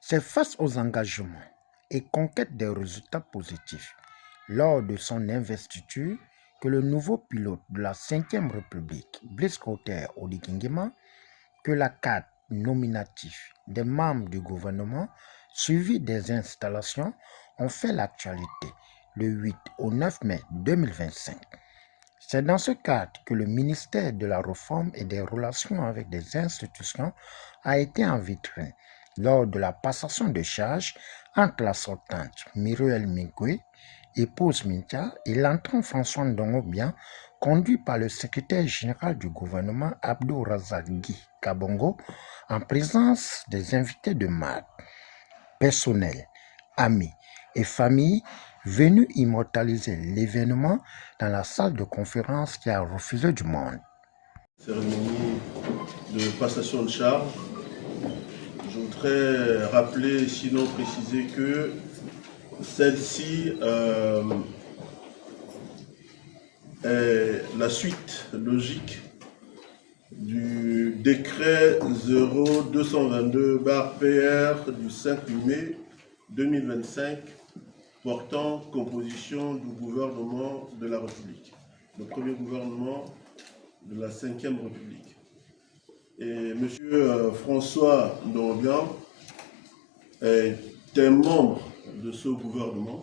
C'est face aux engagements et conquête des résultats positifs lors de son investiture que le nouveau pilote de la 5e République, Blaise Clotaire Oligui-Nguema, que la carte nominative des membres du gouvernement, suivi des installations, ont fait l'actualité le 8 au 9 mai 2025. C'est dans ce cadre que le ministère de la Réforme et des Relations avec des institutions a été en vitrine lors de la passation de charges entre la sortante Myriel Migwe, épouse Mintia, et l'entrant François Ndongo-Bian, conduit par le secrétaire général du gouvernement Abdou Razak Guy Kabongo, en présence des invités de marque, personnel, amis et familles venus immortaliser l'événement dans la salle de conférence qui a refusé du monde. Cérémonie de passation de charge. Je voudrais rappeler, sinon préciser que celle-ci est la suite logique du décret 0222/PR du 5 mai 2025 portant composition du gouvernement de la République, le premier gouvernement de la 5e République. Et M. François Ndongo-Bian est un membre de ce gouvernement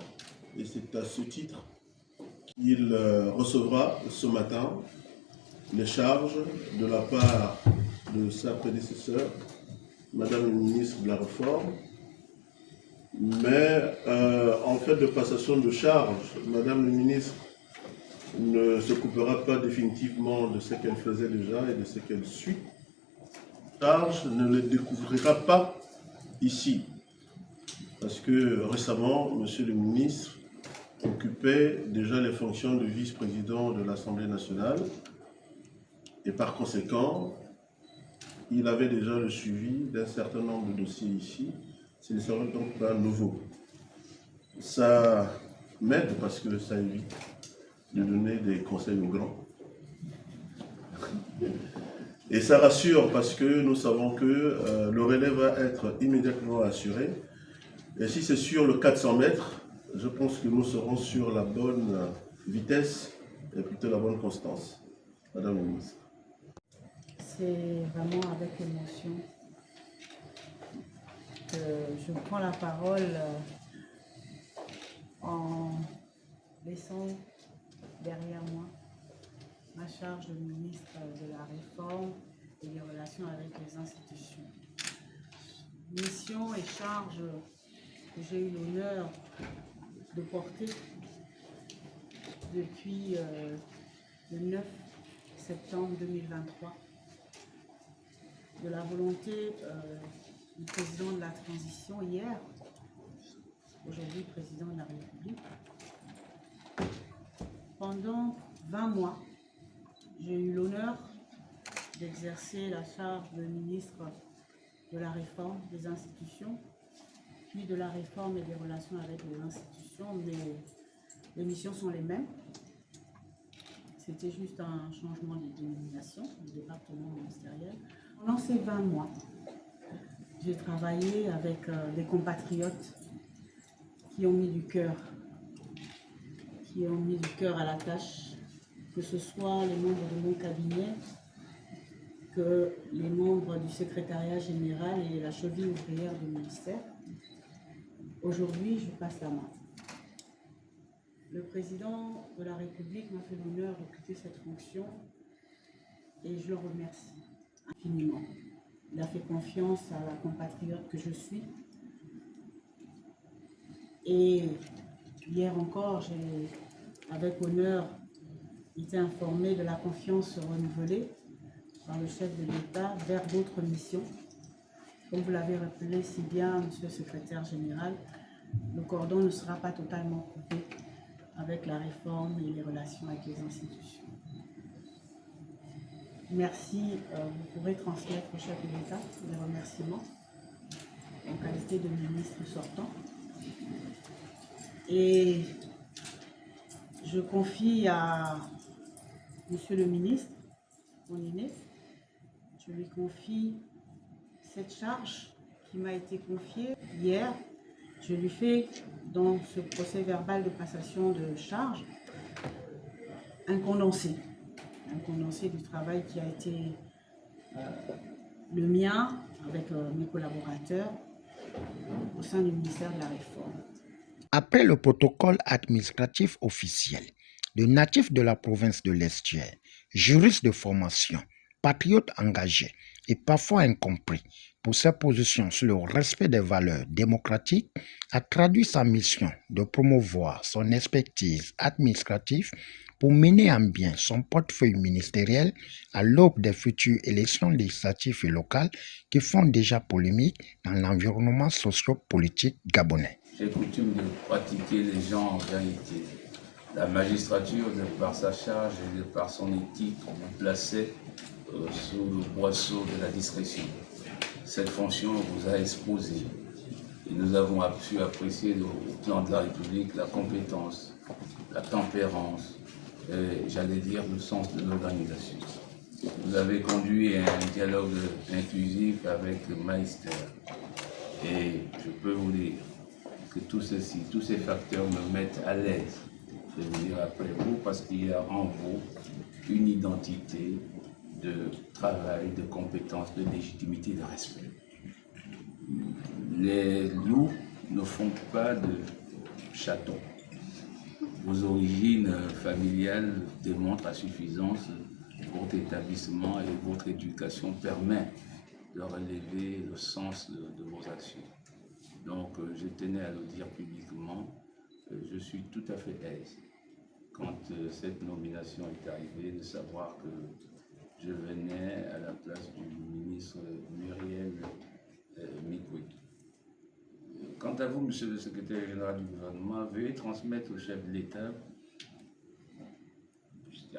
et c'est à ce titre qu'il recevra ce matin les charges de la part de sa prédécesseur, Madame la ministre de la Réforme. Mais en fait de passation de charges, Madame la ministre ne se coupera pas définitivement de ce qu'elle faisait déjà et de ce qu'elle suit. Charge ne le découvrira pas ici, parce que récemment, Monsieur le ministre occupait déjà les fonctions de vice-président de l'Assemblée nationale et par conséquent, il avait déjà le suivi d'un certain nombre de dossiers ici. Ce ne serait donc pas nouveau. Ça m'aide parce que ça évite de donner des conseils aux grands. Et ça rassure parce que nous savons que le relais va être immédiatement assuré. Et si c'est sur le 400 mètres, je pense que nous serons sur la bonne vitesse et plutôt la bonne constance. Madame la ministre. C'est vraiment avec émotion que je prends la parole en laissant derrière moi ma charge de ministre de la Réforme et des Relations avec les institutions. Mission et charge que j'ai eu l'honneur de porter depuis le 9 septembre 2023, de la volonté du président de la transition hier, aujourd'hui président de la République. Pendant 20 mois, j'ai eu l'honneur d'exercer la charge de ministre de la Réforme des institutions, puis de la Réforme et des Relations avec les institutions, mais les missions sont les mêmes. C'était juste un changement de dénomination du département ministériel. Pendant ces 20 mois, j'ai travaillé avec des compatriotes qui ont mis du cœur à la tâche, que ce soit les membres de mon cabinet, que les membres du secrétariat général et la cheville ouvrière du ministère. Aujourd'hui, je passe la main. Le président de la République m'a fait l'honneur d'occuper cette fonction et je le remercie infiniment. Il a fait confiance à la compatriote que je suis. Et hier encore, j'ai avec honneur été informé de la confiance renouvelée par le chef de l'État vers d'autres missions. Comme vous l'avez rappelé si bien, Monsieur le Secrétaire général, le cordon ne sera pas totalement coupé avec la réforme et les relations avec les institutions. Merci, vous pourrez transmettre au chef de l'État les remerciements en qualité de ministre sortant. Et je confie à Monsieur le ministre, mon aîné, je lui confie cette charge qui m'a été confiée hier. Je lui fais dans ce procès verbal de passation de charge un condensé du travail qui a été le mien avec mes collaborateurs au sein du ministère de la Réforme. Après le protocole administratif officiel, de natifs de la province de l'Estuaire, juristes de formation, patriotes engagés et parfois incompris pour sa position sur le respect des valeurs démocratiques, a traduit sa mission de promouvoir son expertise administrative pour mener en bien son portefeuille ministériel à l'aube des futures élections législatives et locales qui font déjà polémique dans l'environnement socio-politique gabonais. J'ai coutume de pratiquer les gens en vérité. La magistrature, de par sa charge et de par son éthique, vous plaçait sous le boisseau de la discrétion. Cette fonction vous a exposé et nous avons pu apprécier au plan de la République la compétence, la tempérance, j'allais dire le sens de l'organisation. Vous avez conduit un dialogue inclusif avec le Maïster et je peux vous dire que tout ceci, tous ces facteurs me mettent à l'aise, je vais vous dire après vous, parce qu'il y a en vous une identité de travail, de compétence, de légitimité, de respect. Les loups ne font pas de chatons. Vos origines familiales démontrent à suffisance votre établissement et votre éducation permet de relever le sens de vos actions. Donc, je tenais à le dire publiquement, je suis tout à fait aise quand cette nomination est arrivée, de savoir que je venais à la place du ministre Muriel Mikwe. Quant à vous, monsieur le secrétaire général du gouvernement, veuillez transmettre au chef de l'État,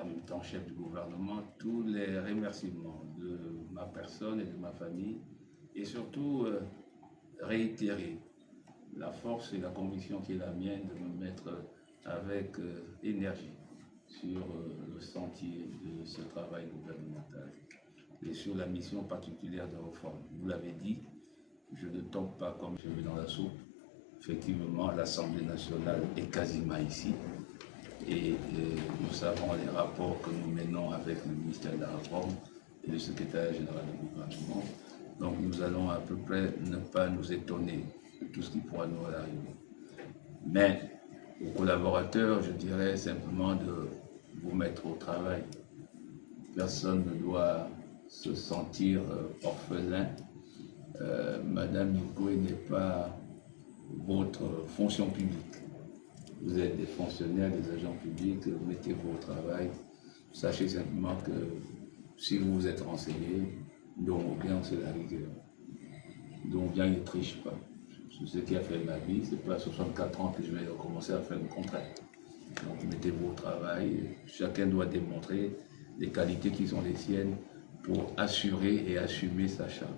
en même temps chef du gouvernement, tous les remerciements de ma personne et de ma famille, et surtout réitérer la force et la conviction qui est la mienne de me mettre avec énergie sur le sentier de ce travail gouvernemental et sur la mission particulière de réforme. Vous l'avez dit, je ne tombe pas comme cheveux dans la soupe. Effectivement, l'Assemblée nationale est quasiment ici et nous savons les rapports que nous menons avec le ministère de la Réforme et le secrétaire général du gouvernement. Donc nous allons à peu près ne pas nous étonner de tout ce qui pourra nous arriver. Mais aux collaborateurs, je dirais simplement de vous mettre au travail. Personne ne doit se sentir orphelin. Madame Mikwe n'est pas votre fonction publique. Vous êtes des fonctionnaires, des agents publics, mettez-vous au travail. Sachez simplement que si vous vous êtes renseigné, donc bien c'est la rigueur. Donc bien il ne triche pas. Ce qui a fait ma vie, c'est pas à 64 ans que je vais recommencer à faire le contraire. Donc mettez-vous au travail, chacun doit démontrer les qualités qui sont les siennes pour assurer et assumer sa charge.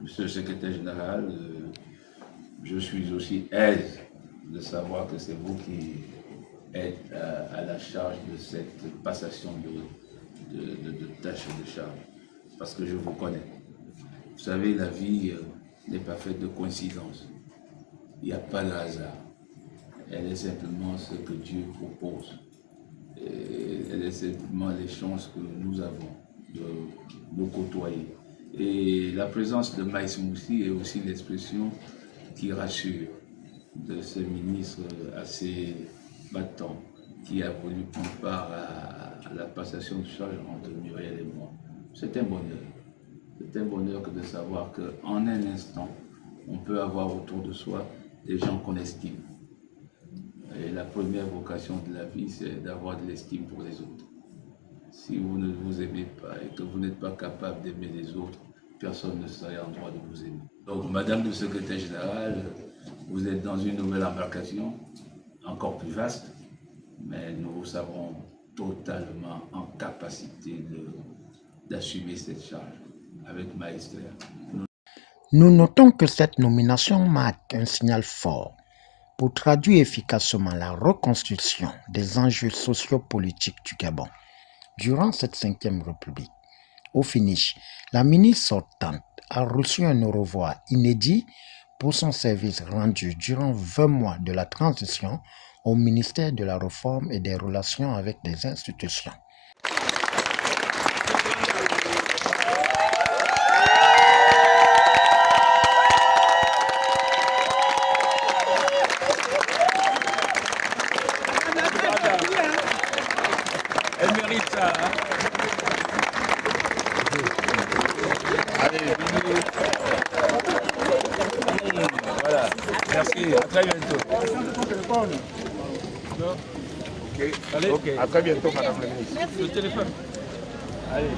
Monsieur le secrétaire général, je suis aussi aise de savoir que c'est vous qui êtes à la charge de cette passation de tâches et de charges, parce que je vous connais. Vous savez, la vie n'est pas faite de coïncidences. Il n'y a pas de hasard. Elle est simplement ce que Dieu propose. Et elle est simplement les chances que nous avons de nous côtoyer. Et la présence de Maïs Moussi est aussi l'expression qui rassure de ce ministre assez battant qui a voulu prendre part à la passation de charge entre Muriel et moi. C'est un bonheur. C'est un bonheur que de savoir qu'en un instant, on peut avoir autour de soi des gens qu'on estime. Et la première vocation de la vie, c'est d'avoir de l'estime pour les autres. Si vous ne vous aimez pas et que vous n'êtes pas capable d'aimer les autres, personne ne serait en droit de vous aimer. Donc, Madame le secrétaire général, vous êtes dans une nouvelle embarcation, encore plus vaste, mais nous vous serons totalement en capacité d'assumer cette charge avec maestria. Nous notons que cette nomination marque un signal fort pour traduire efficacement la reconstruction des enjeux sociopolitiques du Gabon durant cette 5e République. Au finish, la ministre sortante a reçu un au revoir inédit pour son service rendu durant 20 mois de la transition au ministère de la Réforme et des Relations avec les institutions. Elle mérite ça, hein? Allez, bisous. Voilà, merci, à très bientôt. Ok, allez. Okay. À très bientôt, madame la ministre. Merci. Le téléphone. Allez.